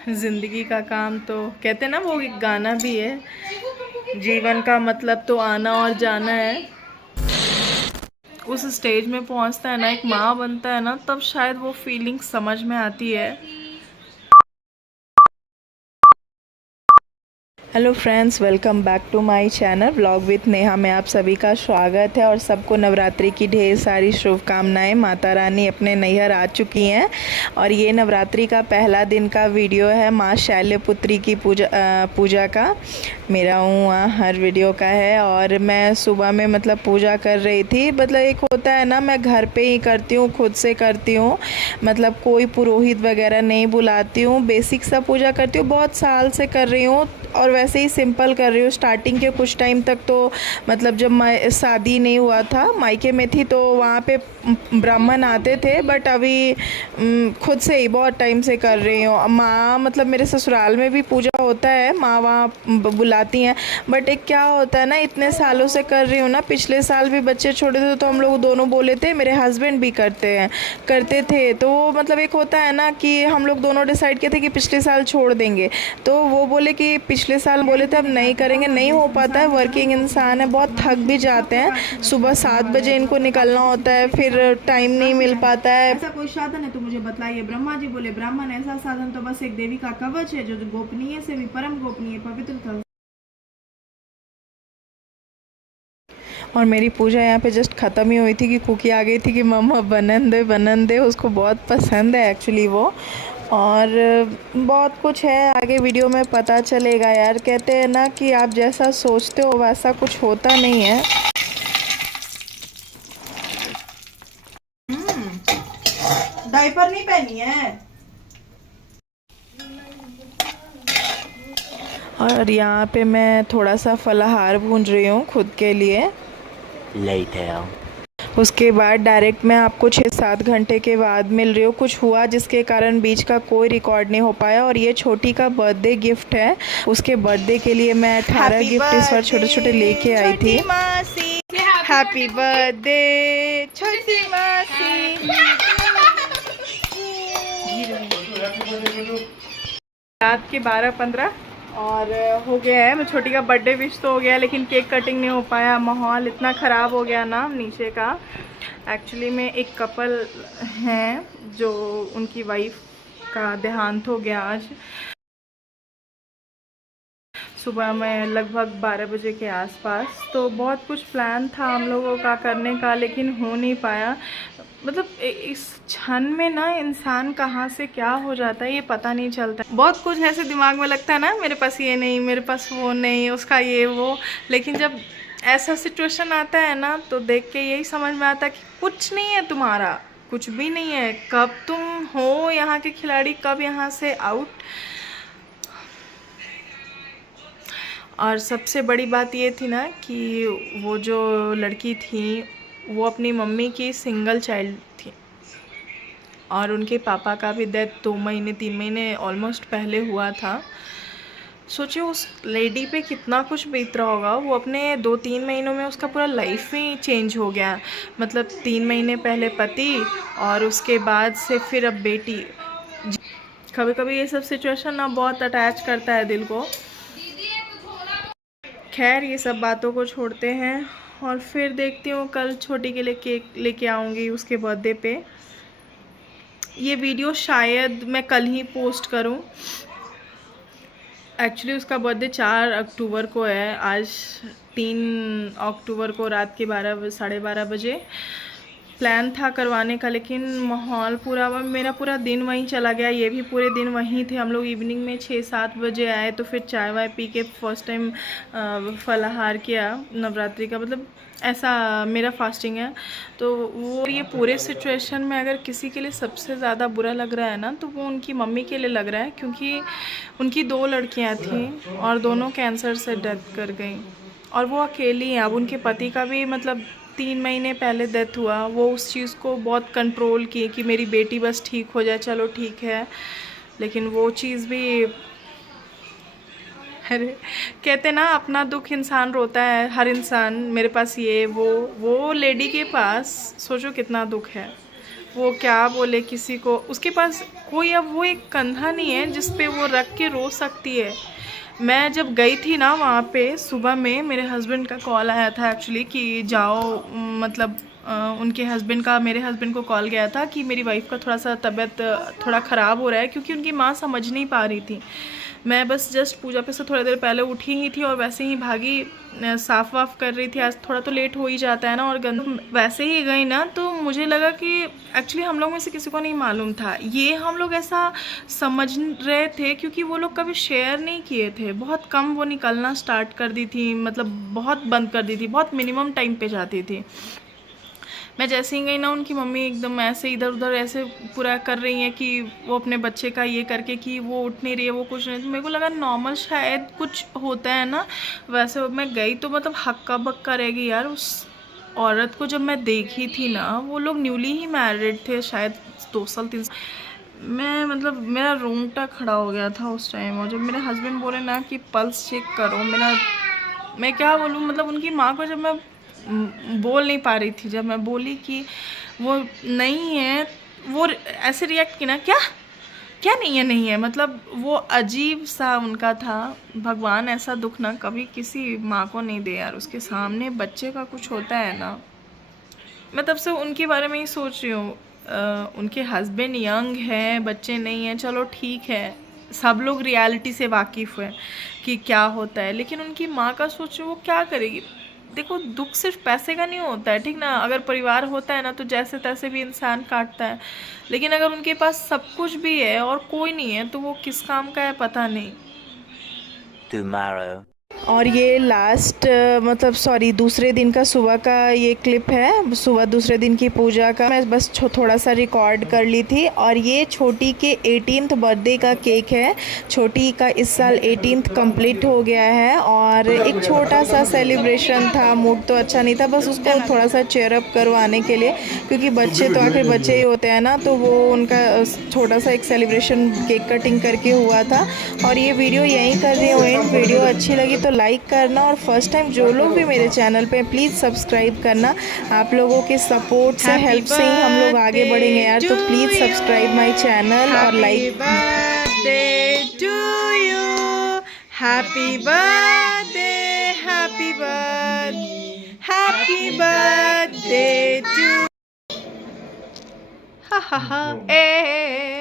जिंदगी का काम तो कहते ना, वो एक गाना भी है, जीवन का मतलब तो आना और जाना है। उस स्टेज में पहुंचता है ना, एक माँ बनता है ना, तब शायद वो फीलिंग समझ में आती है। Hello friends, welcome back to my channel vlog with Neha में आप सभी का स्वागत है। और सबको नवरात्रि की ढेर सारी शुभकामनाएं। माता रानी अपने नैहर आ चुकी हैं और ये नवरात्रि का पहला दिन का वीडियो है माँ शैलपुत्री की पूजा का। मेरा हूँ हर वीडियो का है। और मैं सुबह में मतलब पूजा कर रही थी। मतलब एक होता है ना, मैं घर पे ही करती हूँ, खुद से करती हूँ, मतलब कोई पुरोहित वगैरह नहीं बुलाती हूँ, बेसिक सा पूजा करती हूँ। बहुत साल से कर रही हूँ और वैसे ही सिंपल कर रही हूँ। स्टार्टिंग के कुछ टाइम तक तो मतलब जब मैं शादी नहीं हुआ था, मायके में थी, तो वहाँ पे ब्राह्मण आते थे। बट अभी खुद से ही बहुत टाइम से कर रही हूँ। माँ मतलब मेरे ससुराल में भी पूजा होता है, माँ वहाँ बुलाती हैं। बट एक क्या होता है ना, इतने सालों से कर रही हूँ ना, पिछले साल भी बच्चे छोटे थे तो हम लोग दोनों बोले थे, मेरे हस्बैंड भी करते थे। तो मतलब एक होता है ना कि हम लोग दोनों डिसाइड किए थे कि पिछले साल छोड़ देंगे। तो वो बोले कि पिछले साल बोले थे अब नहीं करेंगे, नहीं हो पाता है, वर्किंग इंसान है, बहुत थक भी जाते हैं। सुबह 7 बजे इनको निकलना होता है, फिर टाइम नहीं मिल पाता है। ऐसा कोई साधन है तो मुझे बताइए। ब्रह्मा जी बोले ब्राह्मण, ऐसा साधन तो बस एक देवी का कवच है जो गोपनीय से भी परम गोपनीय पवित्र था। और मेरी पूजा यहाँ पे जस्ट ख़त्म ही हुई थी कि कुकी आ गई थी कि मम्मा बनन दे। उसको बहुत पसंद है एक्चुअली वो। और बहुत कुछ है, आगे वीडियो में पता चलेगा। यार कहते हैं ना कि आप जैसा सोचते हो वैसा कुछ होता नहीं है। डायपर नहीं पहनी है। और यहाँ पे मैं थोड़ा सा फलाहार भूंज रही हूँ खुद के लिए। Later. उसके बाद डायरेक्ट मैं आपको 6-7 घंटे के बाद मिल रही हूँ। कुछ हुआ जिसके कारण बीच का कोई रिकॉर्ड नहीं हो पाया। और ये छोटी का बर्थडे गिफ्ट है, उसके बर्थडे के लिए मैं 18 गिफ्ट इस बार छोटे छोटे लेके आई थी। हैप्पी बर्थडे छोटी मासी। रात के 12-15 और हो गया है। मैं छोटी का बर्थडे विश तो हो गया, लेकिन केक कटिंग नहीं हो पाया। माहौल इतना ख़राब हो गया ना नीचे का। एक्चुअली में एक कपल हैं जो उनकी वाइफ का देहांत हो गया आज सुबह में लगभग 12 बजे के आसपास। तो बहुत कुछ प्लान था हम लोगों का करने का, लेकिन हो नहीं पाया। मतलब इस क्षण में ना इंसान कहाँ से क्या हो जाता है ये पता नहीं चलता। बहुत कुछ ऐसे दिमाग में लगता है ना, मेरे पास ये नहीं, मेरे पास वो नहीं, उसका ये वो। लेकिन जब ऐसा सिचुएशन आता है ना, तो देख के यही समझ में आता है कि कुछ नहीं है तुम्हारा, कुछ भी नहीं है। कब तुम हो यहाँ के खिलाड़ी, कब यहाँ से आउट। और सबसे बड़ी बात ये थी ना कि वो जो लड़की थी वो अपनी मम्मी की सिंगल चाइल्ड थी। और उनके पापा का भी डेथ 2 महीने 3 महीने ऑलमोस्ट पहले हुआ था। सोचिए उस लेडी पे कितना कुछ बीत रहा होगा। वो अपने 2-3 महीनों में उसका पूरा लाइफ ही चेंज हो गया। मतलब 3 महीने पहले पति और उसके बाद से फिर अब बेटी। कभी कभी ये सब सिचुएशन ना बहुत अटैच करता है दिल को। खैर ये सब बातों को छोड़ते हैं और फिर देखती हूँ कल छोटी के लिए केक लेके आऊँगी उसके बर्थडे पे। ये वीडियो शायद मैं कल ही पोस्ट करूँ। एक्चुअली उसका बर्थडे 4 अक्टूबर को है। आज 3 अक्टूबर को रात के 12-12:30 प्लान था करवाने का, लेकिन माहौल पूरा मेरा पूरा दिन वहीं चला गया। ये भी पूरे दिन वहीं थे। हम लोग इवनिंग में 6-7 बजे आए, तो फिर चाय वाय पी के फर्स्ट टाइम फलाहार किया नवरात्रि का। मतलब ऐसा मेरा फास्टिंग है। तो वो ये पूरे सिचुएशन में अगर किसी के लिए सबसे ज़्यादा बुरा लग रहा है ना, तो वो उनकी मम्मी के लिए लग रहा है, क्योंकि उनकी 2 लड़कियां थीं और दोनों कैंसर से डेथ कर गई। और वो अकेली हैं। अब उनके पति का भी मतलब 3 महीने पहले डेथ हुआ। वो उस चीज़ को बहुत कंट्रोल की कि मेरी बेटी बस ठीक हो जाए, चलो ठीक है। लेकिन वो चीज़ भी, अरे कहते ना अपना दुख इंसान रोता है, हर इंसान। मेरे पास ये वो लेडी के पास सोचो कितना दुख है। वो क्या बोले किसी को, उसके पास कोई अब वो एक कंधा नहीं है जिस पे वो रख के रो सकती है। मैं जब गई थी ना वहाँ पे सुबह में, मेरे हस्बैंड का कॉल आया था एक्चुअली कि जाओ, मतलब उनके हस्बैंड का, मेरे हस्बैंड को कॉल गया था कि मेरी वाइफ का थोड़ा सा तबीयत थोड़ा ख़राब हो रहा है, क्योंकि उनकी माँ समझ नहीं पा रही थी। मैं बस जस्ट पूजा पे से थोड़ी देर पहले उठी ही थी और वैसे ही भागी, साफ़ वाफ़ कर रही थी। आज थोड़ा तो लेट हो ही जाता है ना, और गंद वैसे ही गई ना, तो मुझे लगा कि एक्चुअली हम लोग में से किसी को नहीं मालूम था। ये हम लोग ऐसा समझ रहे थे क्योंकि वो लोग कभी शेयर नहीं किए थे। बहुत कम वो निकलना स्टार्ट कर दी थी, मतलब बहुत बंद कर दी थी, बहुत मिनिमम टाइम पे जाती थी। मैं जैसे ही गई ना, उनकी मम्मी एकदम ऐसे इधर उधर ऐसे पूरा कर रही हैं कि वो अपने बच्चे का ये करके कि वो उठ नहीं रही है, वो कुछ नहीं। तो मेरे को लगा नॉर्मल शायद कुछ होता है ना, वैसे मैं गई तो मतलब हक्का बक्का रह गई यार। उस औरत को जब मैं देखी थी ना, वो लोग न्यूली ही मैरिड थे शायद, 2 साल 3 साल। मैं मतलब मेरा रोंगटा खड़ा हो गया था उस टाइम। और जब मेरे हस्बैंड बोले ना कि पल्स चेक करो, मैं क्या बोलूँ, मतलब उनकी माँ को जब मैं बोल नहीं पा रही थी, जब मैं बोली कि वो नहीं है, वो ऐसे रिएक्ट की ना, क्या क्या नहीं है, नहीं है, मतलब वो अजीब सा उनका था। भगवान ऐसा दुख ना कभी किसी माँ को नहीं दे यार, उसके सामने बच्चे का कुछ होता है ना। मैं तब से उनके बारे में ही सोच रही हूँ। उनके हस्बैंड यंग हैं, बच्चे नहीं हैं, चलो ठीक है, सब लोग रियलिटी से वाकिफ़ हैं कि क्या होता है, लेकिन उनकी माँ का सोचो वो क्या करेगी। देखो, दुख सिर्फ पैसे का नहीं होता है, ठीक ना। अगर परिवार होता है ना तो जैसे तैसे भी इंसान काटता है, लेकिन अगर उनके पास सब कुछ भी है और कोई नहीं है तो वो किस काम का है पता नहीं। Tomorrow. और ये लास्ट मतलब सॉरी दूसरे दिन का सुबह का ये क्लिप है, सुबह दूसरे दिन की पूजा का। मैं बस थोड़ा सा रिकॉर्ड कर ली थी। और ये छोटी के 18th बर्थडे का केक है। छोटी का इस साल 18th कंप्लीट हो गया है और एक छोटा सा सेलिब्रेशन था। मूड तो अच्छा नहीं था, बस उसको थोड़ा सा चेयर अप करवाने के लिए, क्योंकि बच्चे तो आखिर बच्चे ही होते हैं ना, तो वो उनका छोटा सा एक सेलिब्रेशन केक कटिंग करके हुआ था। और ये वीडियो यहीं कर रही हूँ एंड। वीडियो अच्छी लगी तो लाइक करना, और फर्स्ट टाइम जो लोग भी मेरे चैनल पे प्लीज़ सब्सक्राइब करना। आप लोगों के सपोर्ट से, हेल्प से ही हम लोग आगे बढ़ेंगे यार, तो प्लीज़ सब्सक्राइब माय चैनल और like. Birthday to you, happy birthday, happy birthday to, हा हा हा, ए